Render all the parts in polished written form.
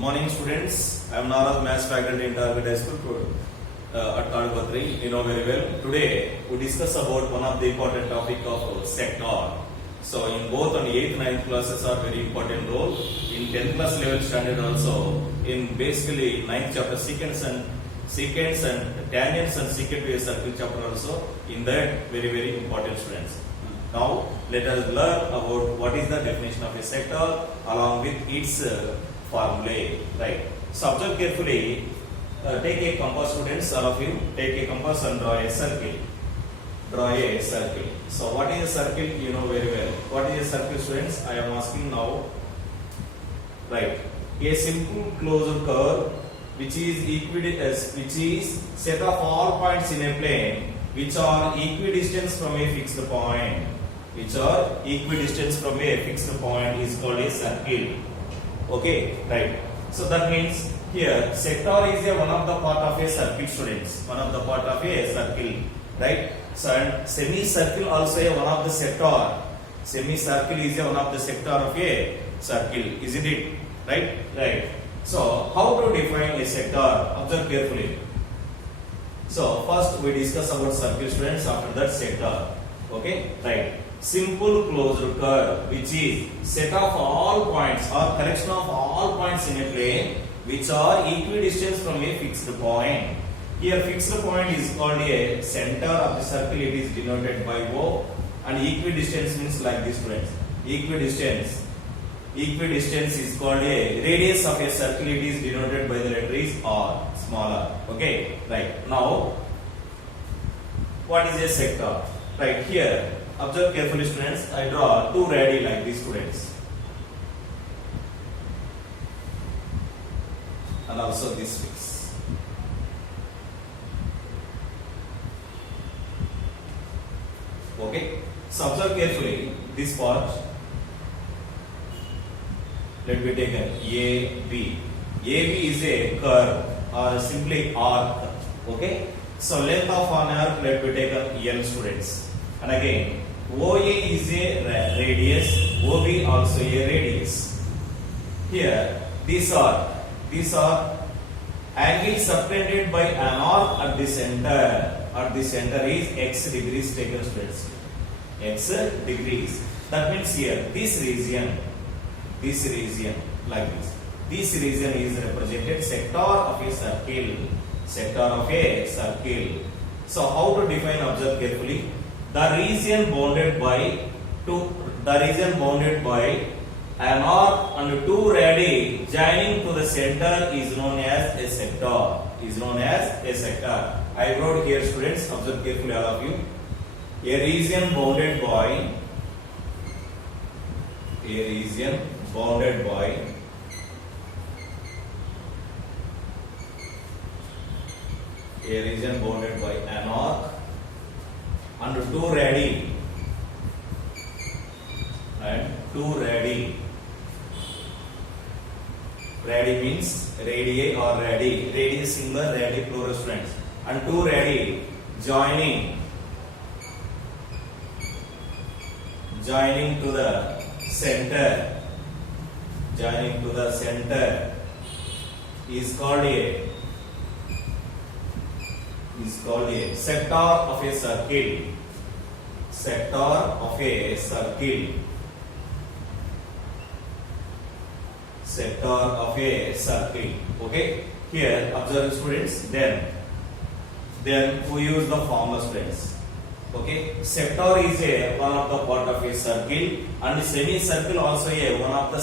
Morning students, I am Naraz Maths faculty in Target High School at Kadupatri. You know very well. Today we discuss about one of the important topic of sector. So in both on 8th 9th classes are very important role. In 10th class level standard also. In basically 9th chapter secants and tangents and secant to a circle chapter also. In that very important students. Now let us learn about what is the definition of a sector along with its formulae, right? So observe carefully. Take a compass, students. All of you take a compass and draw a circle. Draw a circle. So what is a circle? You know very well. What is a circle, students? I am asking now. Right. A simple closed curve which is set of all points in a plane which are equidistant from a fixed point. Which are equidistant from a fixed point is called a circle. Okay, right. So that means here sector is one of the part of a circle, students. One of the part of a circle, right? So and semicircle also one of the sector. Semicircle is one of the sector of a circle, isn't it? Right? Right. So how to define a sector? Observe carefully. So first we discuss about circle, students. After that sector. Okay, right. Simple closed curve which is set of all points or collection of all points in a plane which are equidistant from a fixed point. Here fixed point is called a center of the circle. It is denoted by O, and equidistance means like this, friends. Equidistance is called a radius of a circle. It is denoted by the letter is R, smaller. Okay, right. Now what is a sector? Right here. Observe carefully, students. I draw two radii like these, students, and also this fix. Okay. So observe carefully this part. Let me take an AB. AB is a curve or simply arc. Okay. So length of an arc. Let me take an L, students. And again, OA is a radius, OB also a radius. Here, these are angles subtended by an arc at the center. At the center is x degrees taken, students. X degrees. That means here, this region like this. This region is represented sector of a circle. Sector of a circle. So how to define? Observe carefully. The region bounded by an arc and two radii joining to the center is known as a sector. I wrote here, students. Observe carefully, all of you. A region bounded by an arc and two radii. Radii means radii or radii. Radii singular, radii plural, students. And two radii joining to the center. Is called a sector of a circle. Okay. Here, observe, students. Then we use the formula, students. Okay. Sector is one of the part of a circle, and semicircle also one of the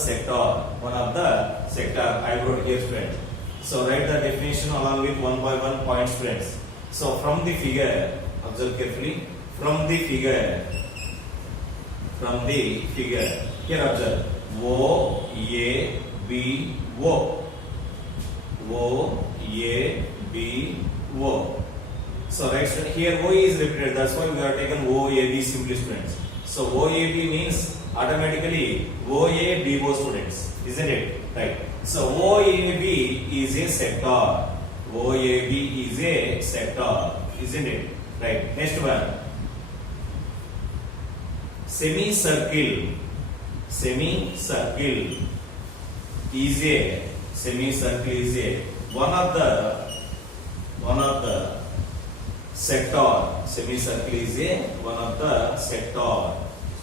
sector. I wrote here, students. So write the definition along with one by one point, students. So from the figure, observe carefully. From the figure, here observe O A B O. So right here O is repeated. That's why we have taken O A B simply, students. So O A B means automatically O A B O, students, isn't it? Right. So O A B is a sector. Isn't it? Right. Next one. Semicircle is a semicircle is a one of the sector. Semicircle is a one of the sector.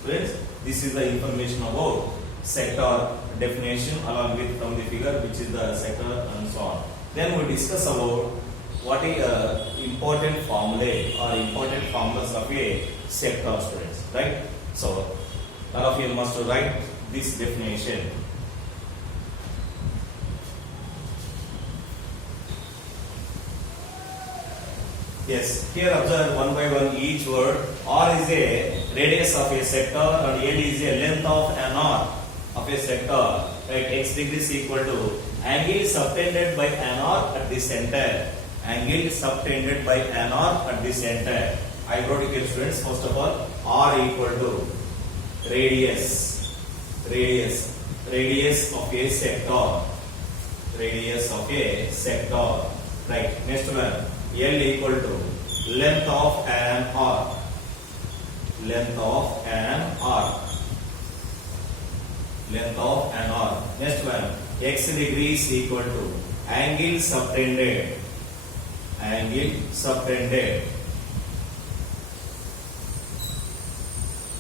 Friends, this is the information about sector definition along with from the figure which is the sector and so on. Then we discuss about what is important formulae or important formulas of a sector, students, right? So all of you must write this definition. Yes, here observe one by one each word. R is a radius of a sector and L is a length of an arc of a sector. Right, x degrees equal to angle subtended by an arc at the center. Angle subtended by an arc at the center. I wrote it here, students. First of all, R equal to radius of a sector. Radius of a sector. Right. Next one. L equal to length of an arc. Length of an arc. Length of an arc. Next one. X degrees equal to angle subtended. Angle subtended.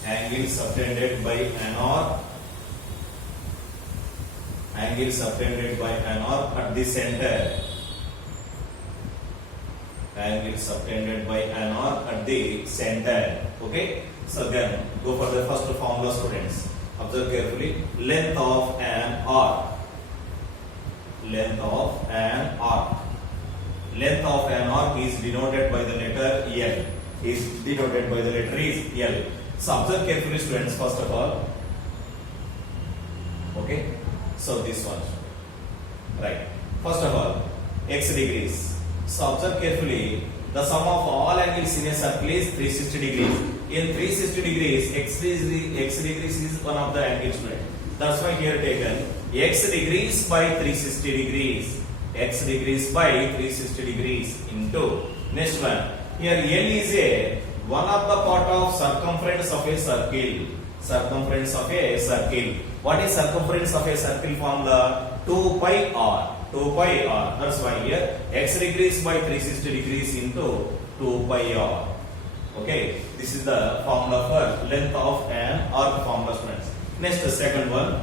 Angle subtended by an arc. Angle subtended by an arc at the center. Angle subtended by an arc at the center. Okay. So then go for the first formula, students. Observe carefully. Length of an arc. Length of an arc. Length of an arc is denoted by the letter L. Is denoted by the letter is L. So observe carefully, students. First of all. Okay. So this one. Right. First of all, x degrees. So observe carefully, the sum of all angles in a circle is 360 degrees. In 360 degrees, x degrees is one of the angles. That's why here taken x degrees by 360 degrees. X degrees by 360 degrees into next one. Here L is a one of the part of circumference of a circle. Circumference of a circle. What is circumference of a circle formula? 2 pi r. 2 pi r. That's why here x degrees by 360 degrees into 2 pi r. Okay, this is the formula for length of an arc formula, friends. Next, the second one.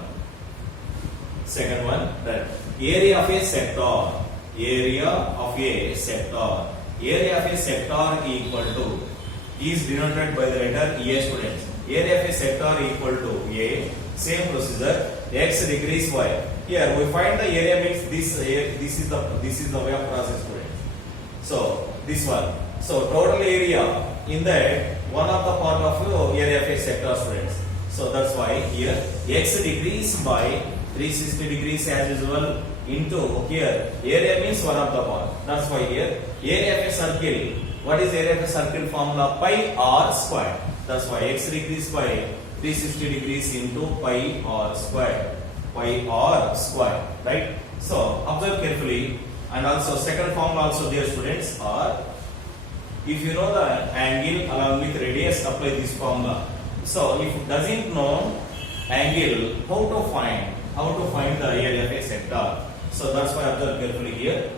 Second one, that area of a sector. Area of a sector. Area of a sector equal to is denoted by the letter A, students. Area of a sector equal to A. Same procedure. X degrees y. Here we find the area means this is the way of process, students. So this one. So total area in that one of the part of area of a sector, students. So that's why here x degrees by 360 degrees as usual into here area means one of the part. That's why here area of a circle. What is area of a circle formula? Pi r square. That's why x degrees by 360 degrees into pi r square. Pi r square, right? So observe carefully, and also second formula also there, students, are if you know the angle along with radius, apply this formula. So if doesn't know angle, how to find the area of a sector? So that's why observe carefully here.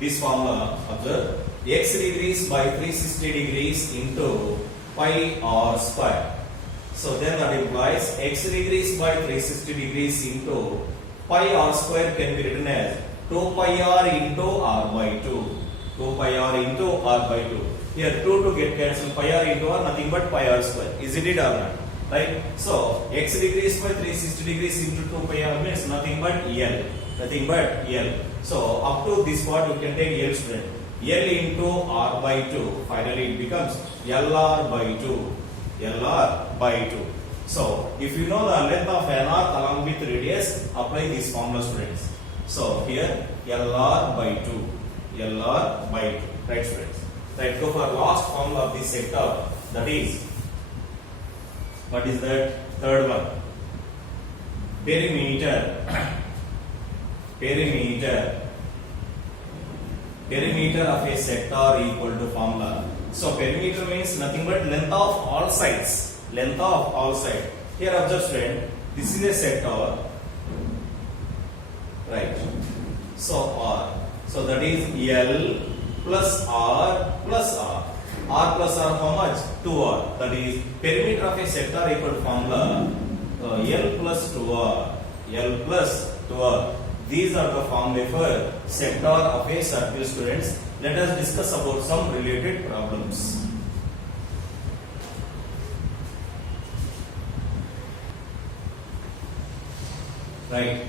This formula, observe x degrees by 360 degrees into pi r square. So then that implies x degrees by 360 degrees into pi r square can be written as 2 pi r into r by 2. 2 pi r into r by 2. Here 2 to get cancelled, pi r into r nothing but pi r square. Isn't it or not? Right? So x degrees by 360 degrees into 2 pi r means nothing but L. Nothing but L. So up to this part you can take L, student. L into r by 2. Finally it becomes LR by 2. LR by 2. So if you know the length of an arc along with radius, apply this formula, students. So here LR by 2. LR by 2. Right, students? Right, go for last formula of this sector. That is, what is that? Third one. Perimeter. Perimeter of a sector equal to formula. So perimeter means nothing but length of all sides. Length of all sides. Here observe, student, this is a sector. Right. So R. So that is L plus R plus R. R plus R how much? 2R. That is perimeter of a sector equal to formula L plus 2R. L plus 2R. These are the formulae for sector of a circle, students. Let us discuss about some related problems. Right.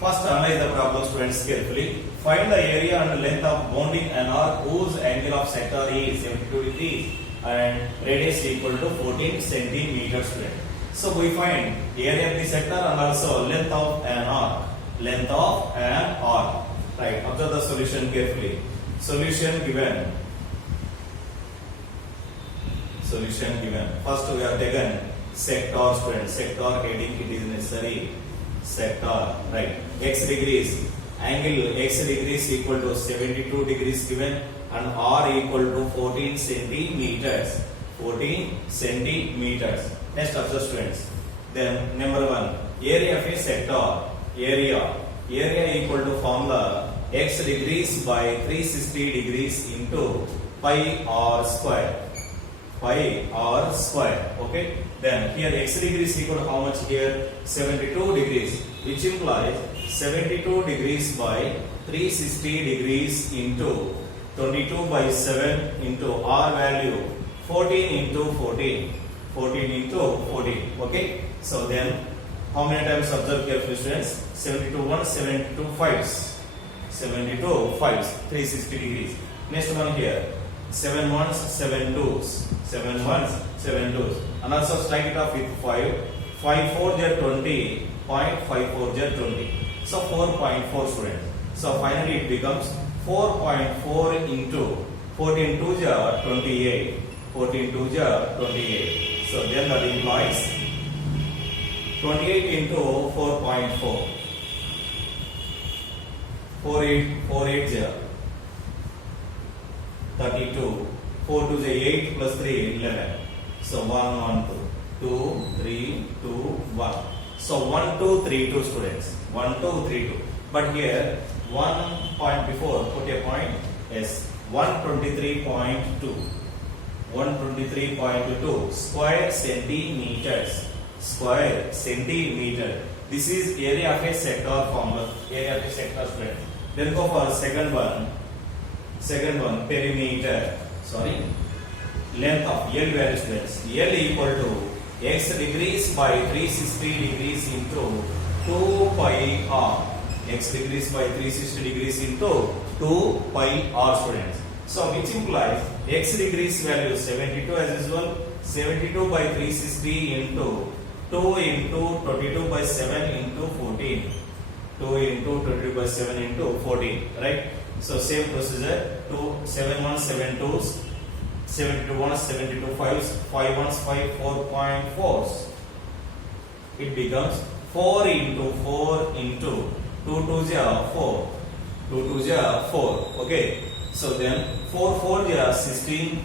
First, analyze the problem, students, carefully. Find the area and length of bounding an arc whose angle of sector is 72 degrees and radius equal to 14 centimeters. So we find area of the sector and also length of an arc. Length of an arc. Right. Observe the solution carefully. Solution given. Solution given. First, we have taken sector, students. Sector heading, it is necessary. Sector, right? X degrees, angle x degrees equal to 72 degrees given, and R equal to 14 centimeters. 14 centimeters. Next, observe, students. Then number 1, area of a sector. Area equal to formula x degrees by 360 degrees into pi r square. Pi r square. Okay. Then here x degrees equal to how much here? 72 degrees, which implies 72 degrees by 360 degrees into 22 by 7 into r value 14 into 14. 14 into 14. Okay. So then how many times, observe carefully, students? 72 ones, 72 fives. 72 fives, 360 degrees. Next one here. 7 ones, 7 twos. 7 ones, 7 twos. And also strike it off with 5. 5 4 are 20. 0.54 are 20. So 4.4, students. So finally it becomes 4.4 into 14 twos are 28. 14 twos are 28. So then that implies 28 into 4.4. 480. 32. 4 to the 8 plus 3, 11. So 1, 1, 2. 2, 3, 2, 1. So 1, 2, 3, 2, students. 1, 2, 3, 2. But here, 1 point before, put a point. Yes. 123.2. 123.2 square centimeters. Square centimeter. This is area of a sector formula. Area of a sector, students. Then go for second one. Second one, perimeter. Sorry. Length of L value, students. L equal to x degrees by 360 degrees into 2 pi r. X degrees by 360 degrees into 2 pi r, students. So which implies x degrees value 72 as usual. 72 by 360 into 2 into 22 by 7 into 14. 2 into 22 by 7 into 14. Right? So same procedure. 2, 7 1, 7 2s. 72 ones, 72 fives, 5 ones, 5, 4.4s. It becomes 4 into 4 into 2 twos are 4. 2 twos are 4. Okay. So then 4 4 are 16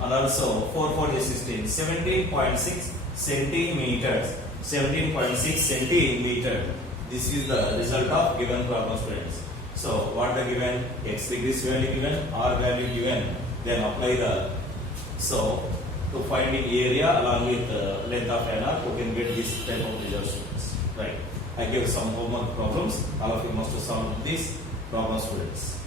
and also 4 4 is 16. 17.6 centimeters. 17.6 centimeter. This is the result of given problem, students. So what the given? X degrees value given, R value given. Then apply the, so to find the area along with length of an arc, we can get this type of results. Right. I gave some homework problems. All of you must solve these problems, students.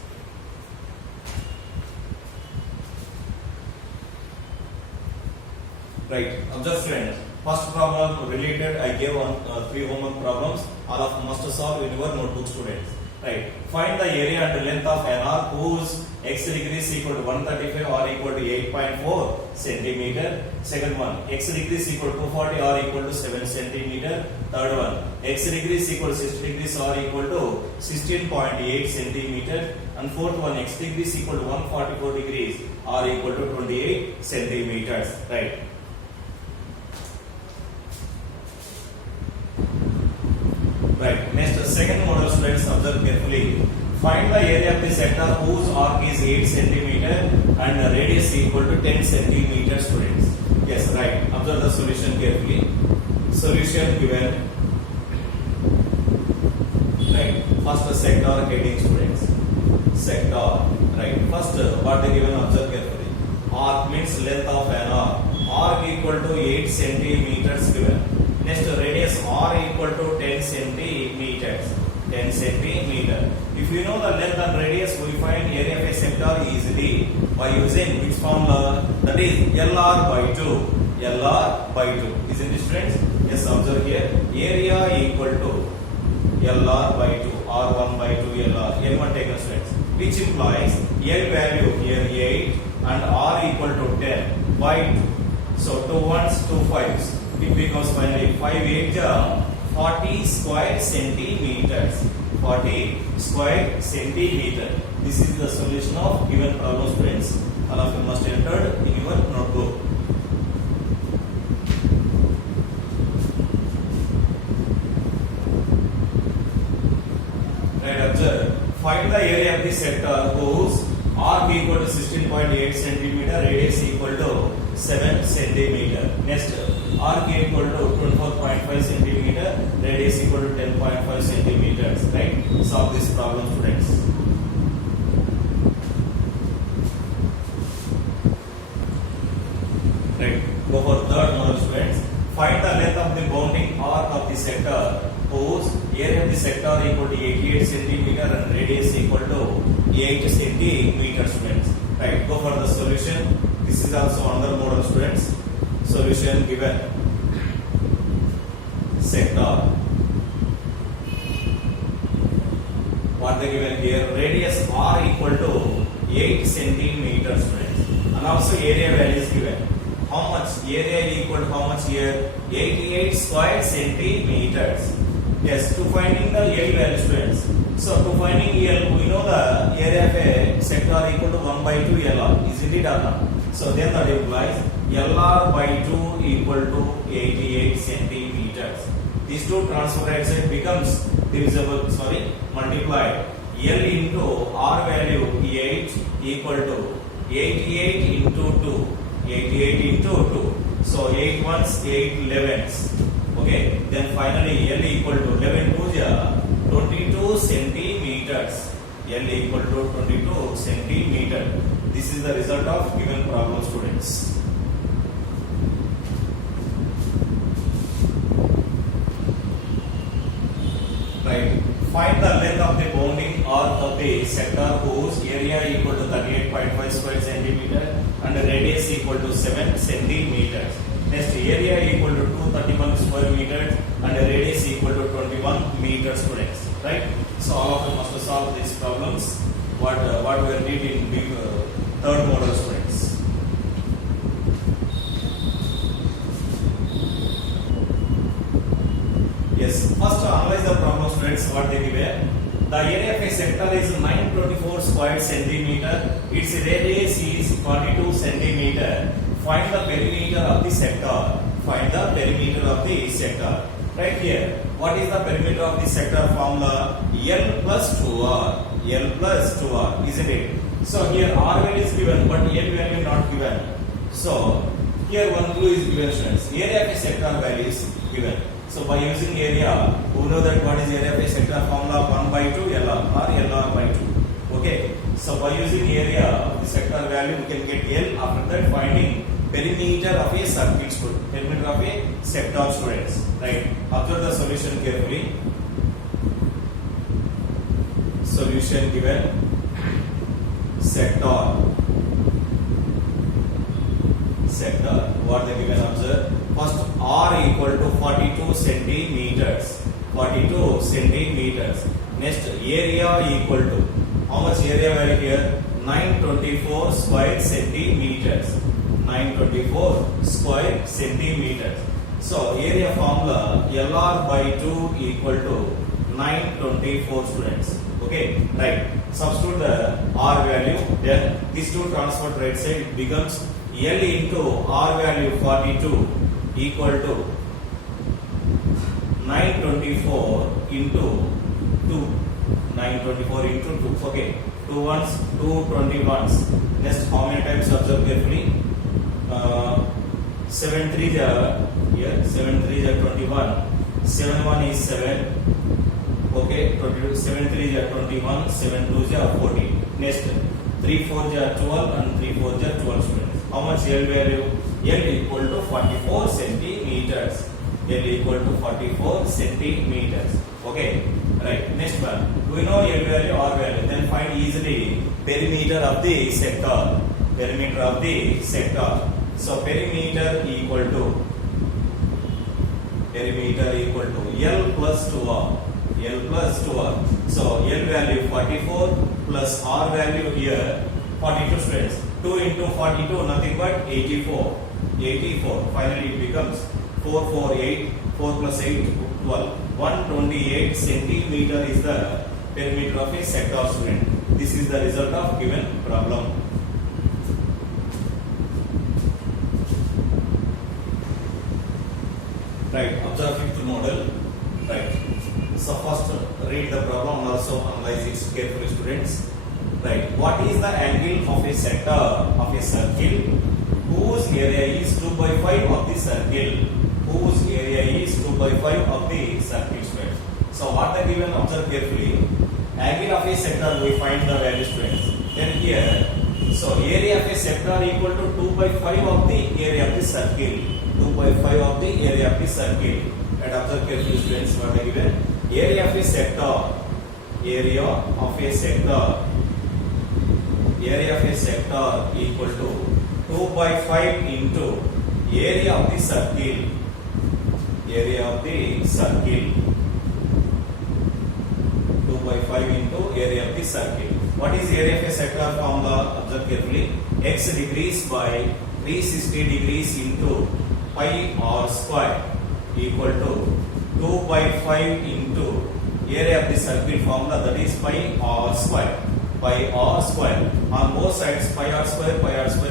Right. Observe, students. First problem related, I gave on 3 homework problems. All of you must solve in your notebook, students. Right. Find the area and length of an arc whose x degrees equal to 135 or equal to 8.4 centimeter. Second one, x degrees equal to 240 or equal to 7 centimeter. Third one, x degrees equal to 60 degrees or equal to 16.8 centimeter. And fourth one, x degrees equal to 144 degrees or equal to 28 centimeters. Right. Right. Next, second model, students, observe carefully. Find the area of the sector whose arc is 8 centimeter and the radius equal to 10 centimeters, students. Yes, right. Observe the solution carefully. Solution given. Right. First sector heading students. Sector, right? First, what they given, observe carefully. Arc means length of an arc. Arc equal to 8 centimeters given. Next, radius r equal to 10 centimeters. 10 centimeter. If you know the length and radius, we find area of a sector easily by using which formula? That is LR by 2. LR by 2. Isn't it, students? Yes, observe here. Area equal to LR by 2. R1 by 2 LR. L1 taken, students. Which implies L value here 8 and R equal to 10 by 2. So 2 ones, 2 5s. It becomes finally 5 8 40 square centimeters. 40 square centimeter. This is the solution of given problem, students. All of you must enter in your notebook. Right, observe. Find the area of the sector whose arc equal to 16.8 centimeter, radius equal to 7 centimeter. Next, arc equal to 24.5 centimeter, radius equal to 10.5 centimeters. Right? Solve this problem, students. Right. Go for third model, students. Find the length of the bounding arc of the sector whose area of the sector equal to 88 centimeter and radius equal to 8 centimeter, students. Right. Go for the solution. This is also another model, students. Solution given. Sector. What they given here? Radius r equal to 8 centimeters, students. And also area value is given. How much? Area equal to how much here? 88 square centimeters. Yes, to finding the L value, students. So to finding L, we know the area of a sector equal to 1 by 2 LR. Isn't it or not? So then that implies LR by 2 equal to 88 centimeters. These two transfer right side becomes divisible, multiplied. L into R value 8 equal to 88 into 2. 88 into 2. So 8 ones, 8 11s. Okay. Then finally L equal to 11 to 22 centimeters. L equal to 22 centimeter. This is the result of given problem, students. Right. Find the length of the bounding arc of the sector whose area equal to 38.5 square centimeter and radius equal to 7 centimeters. Next, area equal to 231 square meters and radius equal to 21 meters, students. Right. So all of you must solve these problems. What we did in third model, students. Yes. First, analyze the problem, students. What they give here. The area of a sector is 924 square centimeter. Its radius is 42 centimeter. Find the perimeter of the sector. Find the perimeter of the sector. Right here. What is the perimeter of the sector formula? L plus 2R. L plus 2R. Isn't it? So here R value is given, but L value not given. So here one clue is given, students. Area of a sector value is given. So by using area, we know that what is area of a sector formula 1 by 2 LR or LR by 2. Okay. So by using area of the sector value, we can get L. After that, finding perimeter of a circuit, perimeter of a sector, students. Right. Observe the solution carefully. Solution given. Sector. Sector. What they given? Observe. First, R equal to 42 centimeters. 42 centimeters. Next, area equal to how much area value here? 924 square centimeters. 924 square centimeters. So area formula LR by 2 equal to 924, students. Okay, right. Substitute the R value. Then these two transferred right side, it becomes L into R value 42 equal to 924 into 2. 924 into 2. Okay. 2 ones, 2 21s. Next, how many times? Observe carefully. 7 3s are here. 7 3s are 21. 7 1 is 7. Okay, 22, 7 3 are 21, 7 2 are 14. Next, 3 4 are 12 and 3 4 are 12 students. How much L value? L equal to 44 centimeters. L equal to 44 centimeters. Okay, right. Next one. Do we know L value, R value? Then find easily perimeter of the sector. Perimeter of the sector. So perimeter equal to L plus 2R. L plus 2R. So L value 44 plus R value here 42 students. 2 into 42 nothing but 84. 84. Finally it becomes 448. 4 plus 8 12. 128 centimeter is the perimeter of a sector student. This is the result of given problem. Right. Observe fifth model. Right. So first read the problem and also analyze it carefully, students. Right. What is the angle of a sector of a circle whose area is 2 by 5 of the circle? Whose area is 2 by 5 of the circle, students. So what the given, observe carefully. Angle of a sector we find the value, students. Then here, so area of a sector equal to 2 by 5 of the area of the circle. 2 by 5 of the area of the circle. And observe carefully, students, what are given. Area of a sector. Area of a sector. Area of a sector equal to 2 by 5 into area of the circle. Area of the circle. 2 by 5 into area of the circle. What is area of a sector formula? Observe carefully. X degrees by 360 degrees into pi r square equal to 2 by 5 into area of the circle formula, that is pi r square. Pi r square. On both sides pi r square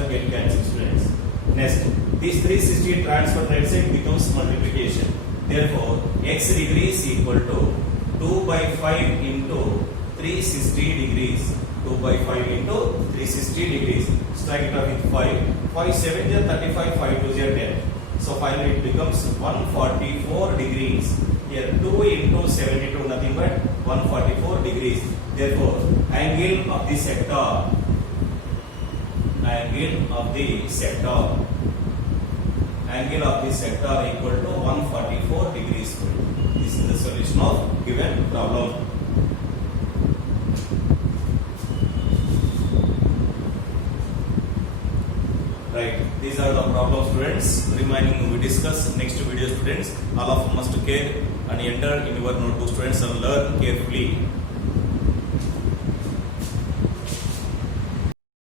get cancelled, students. Next, this 360 transfer right side becomes multiplication. Therefore, x degrees equal to 2 by 5 into 360 degrees. 2 by 5 into 360 degrees. Strike it off with 5. 5 7 is 35, 5 2 is 10. So finally it becomes 144 degrees. Here 2 into 72 nothing but 144 degrees. Therefore, angle of the sector. Angle of the sector. Angle of the sector equal to 144 degrees. This is the solution of given problem. Right. These are the problems, students. Remaining we discuss next video, students. All of you must care and enter in your notebook, students, and learn carefully.